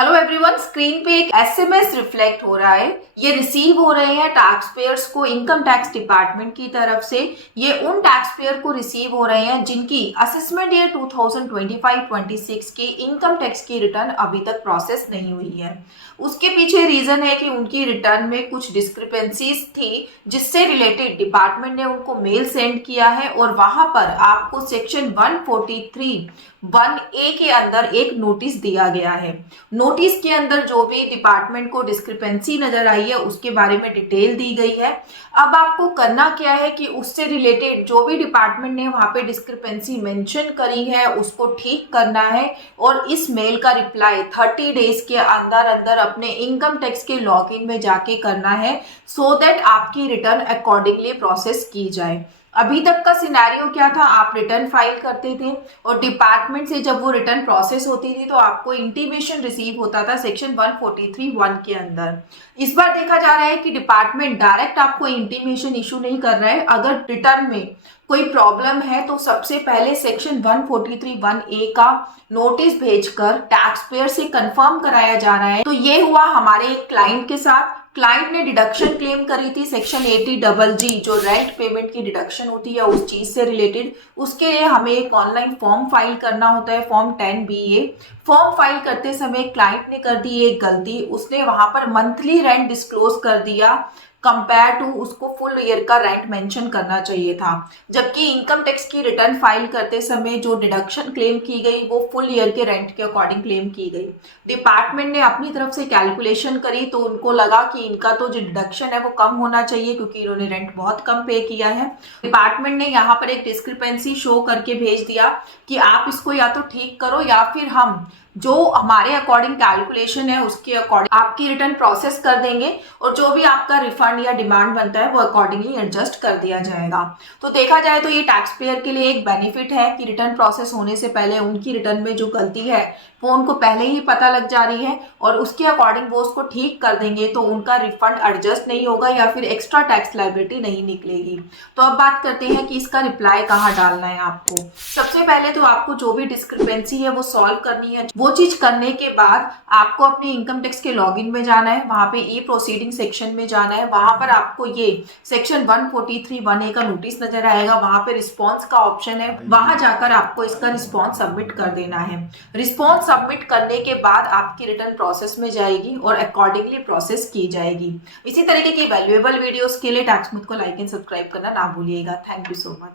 Hello everyone, screen पे एक SMS reflect हो रहा है। ये रिसीव हो रहे हैं टैक्स पेयर्स को इनकम टैक्स डिपार्टमेंट की तरफ से। ये उन टैक्स पेयर को रिसीव हो रहे हैं जिनकी असेसमेंट ईयर 2025-26 की इनकम टैक्स की रिटर्न अभी तक प्रोसेस नहीं हुई है। उसके पीछे रीजन है कि उनकी रिटर्न में कुछ डिस्क्रिपेंसीज थी, जिससे रिलेटेड डिपार्टमेंट ने उनको मेल सेंड किया है और वहां पर आपको सेक्शन 143(1)(a) के अंदर एक नोटिस दिया गया है। नोटिस के अंदर जो भी डिपार्टमेंट को डिस्क्रिपेंसी नजर आई है उसके बारे में डिटेल दी गई है। अब आपको करना क्या है कि उससे रिलेटेड जो भी डिपार्टमेंट ने वहां पे डिस्क्रिपेंसी मेंशन करी है उसको ठीक करना है और इस मेल का रिप्लाई 30 डेज के अंदर अंदर अपने इनकम टैक्स के लॉगिन में जाके करना है, सो दैट आपकी रिटर्न अकॉर्डिंगली प्रोसेस की जाए। अभी तक का सिनेरियो क्या था, आप रिटर्न फाइल करते थे और डिपार्टमेंट से जब वो रिटर्न प्रोसेस होती थी तो आपको इंटीमेशन रिसीव होता था सेक्शन 143(1) के अंदर। इस बार देखा जा रहा है कि डिपार्टमेंट डायरेक्ट आपको इंटीमेशन इशू नहीं कर रहा है। अगर रिटर्न में कोई प्रॉब्लम है तो सबसे पहले सेक्शन 143(1)(a) का नोटिस भेजकर टैक्स पेयर से कंफर्म कराया जा रहा है। तो ये हुआ हमारे एक क्लाइंट के साथ। क्लाइंट ने डिडक्शन क्लेम करी थी सेक्शन 80(g) जो रेंट पेमेंट की डिडक्शन होती है उस चीज से रिलेटेड। उसके लिए हमें एक ऑनलाइन फॉर्म फाइल करना होता है, फॉर्म 10BA। फॉर्म फाइल करते समय क्लाइंट ने कर दी एक गलती, उसने वहां पर मंथली रेंट डिस्क्लोज कर दिया कंपेयर टू उसको फुल ईयर का रेंट मेंशन करना चाहिए था। जबकि इनकम टैक्स की रिटर्न फाइल करते समय जो डिडक्शन क्लेम की गई वो फुल ईयर के रेंट के अकॉर्डिंग क्लेम की गई। डिपार्टमेंट ने अपनी तरफ से कैलकुलेशन करी तो उनको लगा कि इनका तो जो डिडक्शन है वो कम होना चाहिए क्योंकि इन्होंने रेंट बहुत कम पे किया है। डिपार्टमेंट ने यहाँ पर एक डिस्क्रिपेंसी शो करके भेज दिया कि आप इसको या तो ठीक करो या फिर हम जो हमारे अकॉर्डिंग कैलकुलेशन है उसके अकॉर्डिंग आपकी रिटर्न प्रोसेस कर देंगे और जो भी आपका रिफंड या डिमांड बनता है वो अकॉर्डिंगली एडजस्ट कर दिया जाएगा। तो देखा जाए तो ये टैक्स पेयर के लिए एक बेनिफिट है कि रिटर्न प्रोसेस होने से पहले उनकी रिटर्न में जो गलती है वो उनको पहले ही पता लग जा रही है और उसके अकॉर्डिंग वो उसको ठीक कर देंगे, तो उनका रिफंड एडजस्ट नहीं होगा या फिर एक्स्ट्रा टैक्स लायबिलिटी नहीं निकलेगी। तो अब बात करते हैं कि इसका रिप्लाई कहाँ डालना है आपको। सबसे पहले तो आपको जो भी डिस्क्रिपेंसी है वो सॉल्व करनी है। वो चीज करने के बाद आपको अपने इनकम टैक्स के लॉगिन में जाना है, वहां पे ई प्रोसीडिंग सेक्शन में जाना है। वहां पर आपको ये सेक्शन 143(1)(a) का नोटिस नजर आएगा, वहां पे रिस्पॉन्स का ऑप्शन है, वहां जाकर आपको इसका रिस्पॉन्स सबमिट कर देना है। रिस्पॉन्स सबमिट करने के बाद आपकी रिटर्न प्रोसेस में जाएगी और अकॉर्डिंगली प्रोसेस की जाएगी। इसी तरीके की वैल्यूएबल वीडियोस के लिए टैक्स मिथ को लाइक एंड सब्सक्राइब करना ना भूलिएगा। Thank you so much.